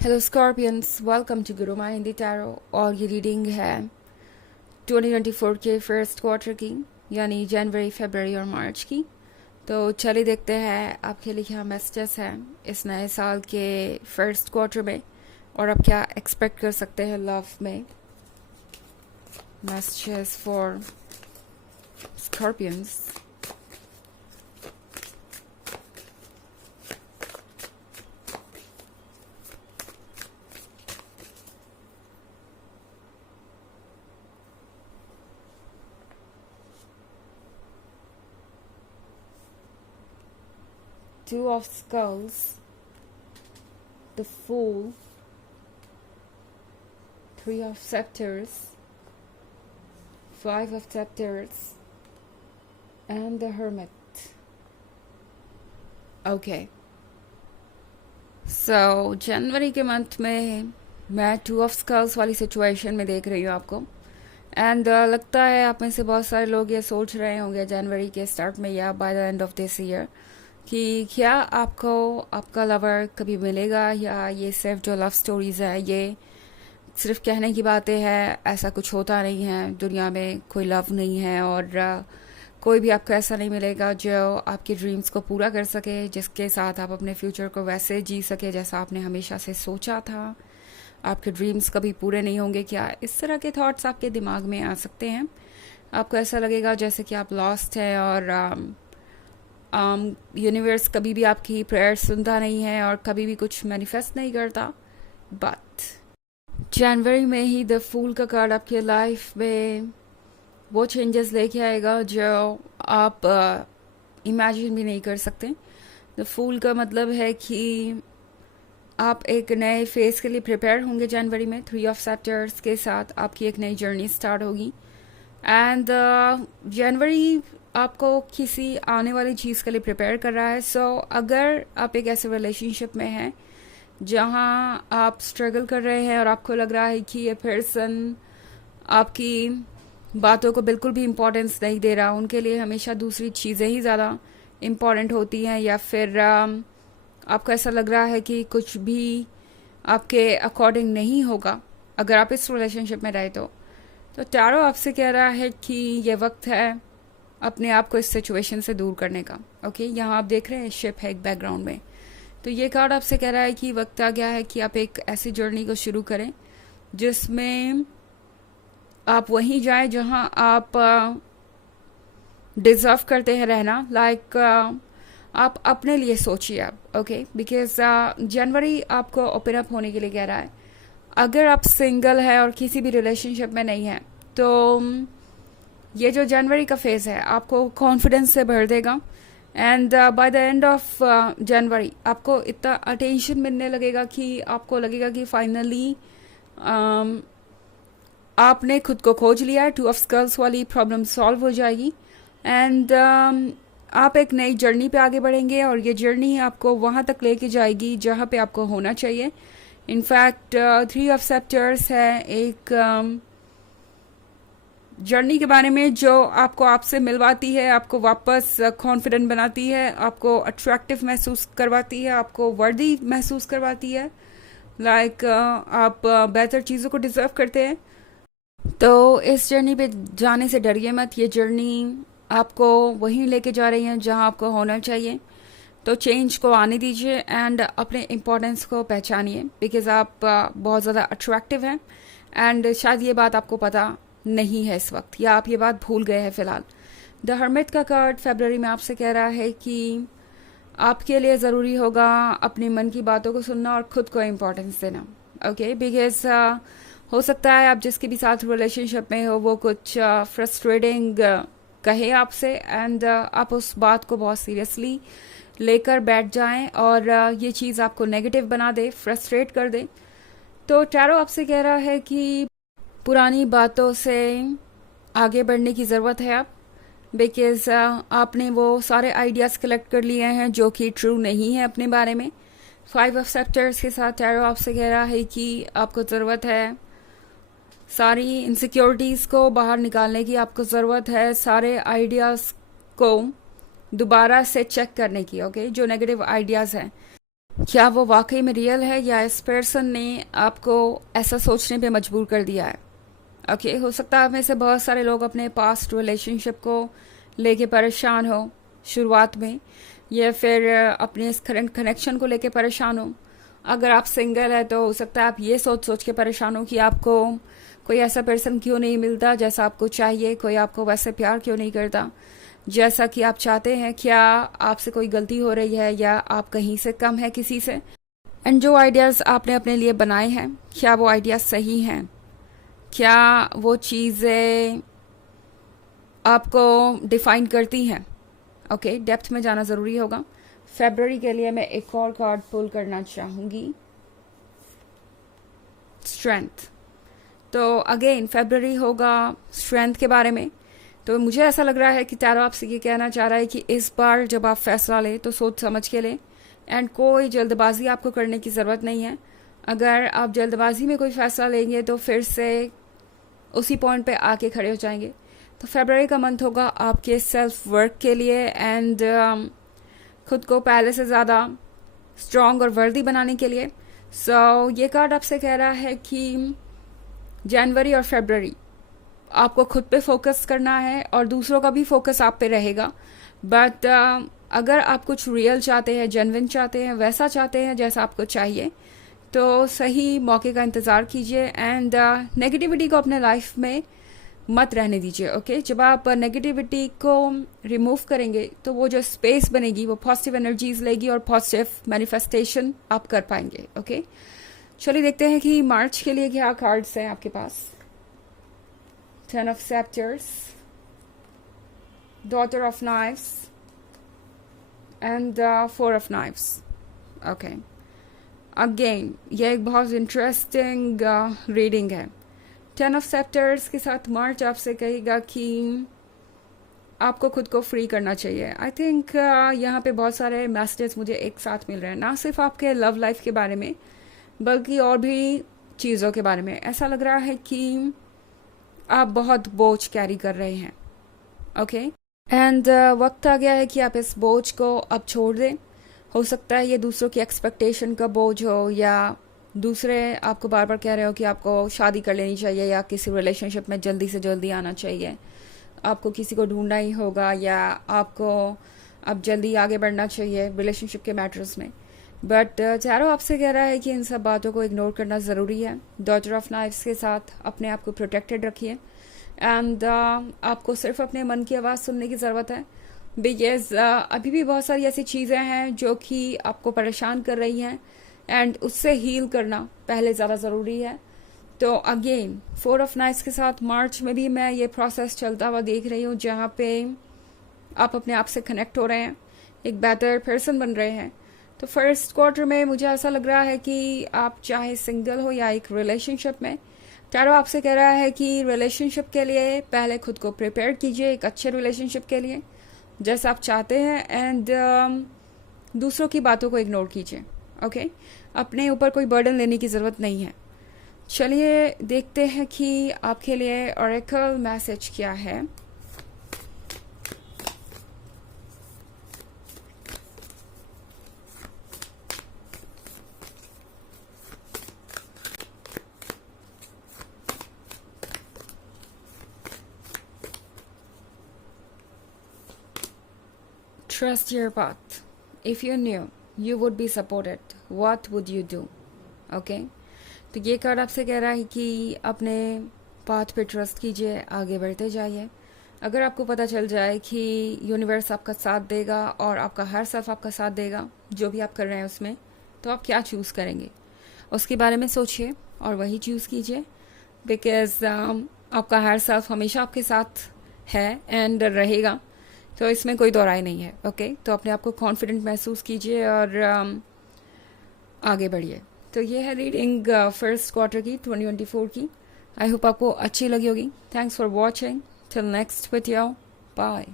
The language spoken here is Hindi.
Hello scorpions, welcome to Guruma Hindi tarot. और ये रीडिंग है 2024 के फर्स्ट क्वार्टर की, यानी जनवरी, फरवरी और मार्च की। तो चलिए देखते हैं आपके लिए क्या मैसेजेस हैं इस नए साल के फर्स्ट क्वार्टर में, और आप क्या एक्सपेक्ट कर सकते हैं लव में। Messages for scorpions. Two of Skulls, the Fool, Three of Scepters, Five of Scepters, and the Hermit. Okay. So, जनवरी के मंथ में मैं टू ऑफ स्कल्स वाली सिचुएशन में देख रही हूँ आपको। एंड लगता है आप में से बहुत सारे लोग ये सोच रहे होंगे जनवरी के स्टार्ट में या by the end of this year कि क्या आपको आपका लवर कभी मिलेगा, या ये सिर्फ जो लव स्टोरीज़ है ये सिर्फ कहने की बातें हैं। ऐसा कुछ होता नहीं है, दुनिया में कोई लव नहीं है और कोई भी आपको ऐसा नहीं मिलेगा जो आपके ड्रीम्स को पूरा कर सके, जिसके साथ आप अपने फ्यूचर को वैसे जी सके जैसा आपने हमेशा से सोचा था। आपके ड्रीम्स कभी पूरे नहीं होंगे क्या? इस तरह के थॉट्स आपके दिमाग में आ सकते हैं। आपको ऐसा लगेगा जैसे कि आप लॉस्ट हैं और यूनिवर्स कभी भी आपकी प्रेयर सुनता नहीं है और कभी भी कुछ मैनिफेस्ट नहीं करता। बट जनवरी में ही द फूल का कार्ड आपके लाइफ में वो चेंजेस लेके आएगा जो आप इमेजिन भी नहीं कर सकते। द फूल का मतलब है कि आप एक नए फेज के लिए प्रिपेयर होंगे जनवरी में। थ्री ऑफ सेप्टर्स के साथ आपकी एक नई जर्नी स्टार्ट होगी। एंड जनवरी आपको किसी आने वाली चीज़ के लिए प्रिपेयर कर रहा है। सो अगर आप एक ऐसे रिलेशनशिप में हैं जहां आप स्ट्रगल कर रहे हैं और आपको लग रहा है कि ये पर्सन आपकी बातों को बिल्कुल भी इम्पोर्टेंस नहीं दे रहा, उनके लिए हमेशा दूसरी चीज़ें ही ज़्यादा इम्पोर्टेंट होती हैं, या फिर आपको ऐसा लग रहा है कि कुछ भी आपके अकॉर्डिंग नहीं होगा अगर आप इस रिलेशनशिप में रहे तो टैरो आपसे कह रहा है कि ये वक्त है अपने आप को इस सिचुएशन से दूर करने का। ओके, यहाँ आप देख रहे हैं शिप है एक बैकग्राउंड में। तो ये कार्ड आपसे कह रहा है कि वक्त आ गया है कि आप एक ऐसी जर्नी को शुरू करें जिसमें आप वहीं जाएं जहां आप डिजर्व करते हैं रहना। लाइक आप अपने लिए सोचिए आप। ओके, बिकॉज जनवरी आपको ओपन अप होने के लिए कह रहा है। अगर आप सिंगल है और किसी भी रिलेशनशिप में नहीं है तो ये जो जनवरी का फेज है आपको कॉन्फिडेंस से भर देगा। And by the end of January आपको इतना अटेंशन मिलने लगेगा कि आपको लगेगा कि फाइनली आपने खुद को खोज लिया है। टू ऑफ स्कल्स वाली प्रॉब्लम सॉल्व हो जाएगी एंड आप एक नई जर्नी पे आगे बढ़ेंगे और ये जर्नी आपको वहाँ तक लेके जाएगी जहाँ पे आपको होना चाहिए। इनफैक्ट थ्री ऑफ सेप्टर्स है एक जर्नी के बारे में जो आपको आपसे मिलवाती है, आपको वापस कॉन्फिडेंट बनाती है, आपको अट्रैक्टिव महसूस करवाती है, आपको वर्दी महसूस करवाती है। लाइक आप बेहतर चीज़ों को डिजर्व करते हैं। तो इस जर्नी पे जाने से डरिए मत। ये जर्नी आपको वहीं लेके जा रही है जहां आपको होना चाहिए। तो चेंज को आने दीजिए एंड अपने इम्पोर्टेंस को पहचानिए, बिकॉज आप बहुत ज़्यादा अट्रैक्टिव हैं एंड शायद ये बात आपको पता नहीं है इस वक्त, या आप ये बात भूल गए हैं फिलहाल। द हर्मिट का कार्ड फरवरी में आपसे कह रहा है कि आपके लिए ज़रूरी होगा अपने मन की बातों को सुनना और खुद को इम्पोर्टेंस देना। ओके, बिकॉज हो सकता है आप जिसके भी साथ रिलेशनशिप में हो वो कुछ फ्रस्ट्रेटिंग कहे आपसे एंड आप उस बात को बहुत सीरियसली लेकर बैठ जाएं और ये चीज़ आपको नेगेटिव बना दे, फ्रस्ट्रेट कर दे। तो टैरो आपसे कह रहा है कि पुरानी बातों से आगे बढ़ने की ज़रूरत है आप, बिकॉज आपने वो सारे आइडियाज़ कलेक्ट कर लिए हैं जो कि ट्रू नहीं है अपने बारे में। फाइव ऑफ सेप्टर्स के साथ टैरो आपसे कह रहा है कि आपको ज़रूरत है सारी इनसिक्योरिटीज़ को बाहर निकालने की, आपको ज़रूरत है सारे आइडियाज़ को दोबारा से चेक करने की। ओके, जो नेगेटिव आइडियाज़ हैं क्या वो वाकई में रियल है या इस पर्सन ने आपको ऐसा सोचने पे मजबूर कर दिया है। ओके हो सकता है आप में से बहुत सारे लोग अपने पास्ट रिलेशनशिप को लेके परेशान हो शुरुआत में, या फिर अपने इस करंट कनेक्शन को लेके परेशान हो। अगर आप सिंगल है तो हो सकता है आप ये सोच सोच के परेशान हो कि आपको कोई ऐसा पर्सन क्यों नहीं मिलता जैसा आपको चाहिए, कोई आपको वैसे प्यार क्यों नहीं करता जैसा कि आप चाहते हैं। क्या आपसे कोई गलती हो रही है या आप कहीं से कम है किसी से। एंड जो आइडियाज़ आपने अपने लिए बनाए हैं, क्या वो आइडियाज़ सही हैं, क्या वो चीज़ें आपको डिफाइन करती हैं। ओके डेप्थ में जाना ज़रूरी होगा। फरवरी के लिए मैं एक और कार्ड पुल करना चाहूँगी, स्ट्रेंथ। तो अगेन फरवरी होगा स्ट्रेंथ के बारे में। तो मुझे ऐसा लग रहा है कि टैरो आपसे ये कहना चाह रहा है कि इस बार जब आप फैसला लें तो सोच समझ के लें, एंड कोई जल्दबाजी आपको करने की ज़रूरत नहीं है। अगर आप जल्दबाजी में कोई फैसला लेंगे तो फिर से उसी पॉइंट पे आके खड़े हो जाएंगे। तो फरवरी का मंथ होगा आपके सेल्फ वर्क के लिए एंड खुद को पहले से ज़्यादा स्ट्रॉन्ग और वर्दी बनाने के लिए। सो ये कार्ड आपसे कह रहा है कि जनवरी और फरवरी आपको खुद पे फोकस करना है और दूसरों का भी फोकस आप पे रहेगा। बट अगर आप कुछ रियल चाहते हैं, जेन्युइन चाहते हैं, वैसा चाहते हैं जैसा आपको चाहिए, तो सही मौके का इंतज़ार कीजिए एंड नेगेटिविटी को अपने लाइफ में मत रहने दीजिए। ओके जब आप नेगेटिविटी को रिमूव करेंगे तो वो जो स्पेस बनेगी वो पॉजिटिव एनर्जीज लेगी और पॉजिटिव मैनिफेस्टेशन आप कर पाएंगे। ओके चलिए देखते हैं कि मार्च के लिए क्या कार्ड्स हैं आपके पास। 10 of Scepters, Daughter of Knives, and 4 of Knives. Okay. Again, ये एक बहुत इंटरेस्टिंग रीडिंग है। 10 of Scepters के साथ मार्च आपसे कहेगा कि आपको खुद को फ्री करना चाहिए। आई थिंक यहाँ पे बहुत सारे मैसेजेस मुझे एक साथ मिल रहे हैं, ना सिर्फ आपके लव लाइफ के बारे में बल्कि और भी चीज़ों के बारे में। ऐसा लग रहा है कि आप बहुत बोझ कैरी कर रहे हैं। ओके एंड वक्त आ गया है कि आप इस बोझ को अब छोड़ दें। हो सकता है ये दूसरों की एक्सपेक्टेशन का बोझ हो, या दूसरे आपको बार बार कह रहे हो कि आपको शादी कर लेनी चाहिए या किसी रिलेशनशिप में जल्दी से जल्दी आना चाहिए, आपको किसी को ढूंढना ही होगा, या आपको अब जल्दी आगे बढ़ना चाहिए रिलेशनशिप के मैटर्स में। बट टैरो आपसे कह रहा है कि इन सब बातों को इग्नोर करना ज़रूरी है। डॉटर ऑफ नाइफ्स के साथ अपने आप को प्रोटेक्टेड रखिए एंड आपको सिर्फ अपने मन की आवाज़ सुनने की ज़रूरत है। बिकॉज अभी भी बहुत सारी ऐसी चीज़ें हैं जो कि आपको परेशान कर रही हैं एंड उससे हील करना पहले ज़्यादा ज़रूरी है। तो अगेन 4 ऑफ नाइफ्स के साथ मार्च में भी मैं ये प्रोसेस चलता हुआ देख रही हूँ, जहाँ पे आप अपने आप से कनेक्ट हो रहे हैं, एक बेहतर पर्सन बन रहे हैं। तो फर्स्ट क्वार्टर में मुझे ऐसा लग रहा है कि आप चाहे सिंगल हो या एक रिलेशनशिप में, टैरो आपसे कह रहा है कि रिलेशनशिप के लिए पहले खुद को प्रिपेयर कीजिए, एक अच्छे रिलेशनशिप के लिए जैसा आप चाहते हैं, एंड दूसरों की बातों को इग्नोर कीजिए। ओके अपने ऊपर कोई बर्डन लेने की ज़रूरत नहीं है। चलिए देखते हैं कि आपके लिए ऑरेकल मैसेज क्या है। Trust your path. If you knew you would be supported, what would you do? Okay? तो ये कार्ड आपसे कह रहा है कि अपने पाथ पे ट्रस्ट कीजिए, आगे बढ़ते जाइए। अगर आपको पता चल जाए कि यूनिवर्स आपका साथ देगा और आपका हर सेल्फ आपका साथ देगा जो भी आप कर रहे हैं उसमें, तो आप क्या चूज़ करेंगे उसके बारे में सोचिए और वही चूज़ कीजिए। बिकॉज आपका हर सेल्फ हमेशा आपके साथ है एंड रहेगा, तो इसमें कोई दो राय नहीं है। ओके तो अपने आप को कॉन्फिडेंट महसूस कीजिए और आगे बढ़िए। तो ये है रीडिंग फर्स्ट क्वार्टर की 2024 की। आई होप आपको अच्छी लगी होगी। Thanks for watching. Till next video, bye.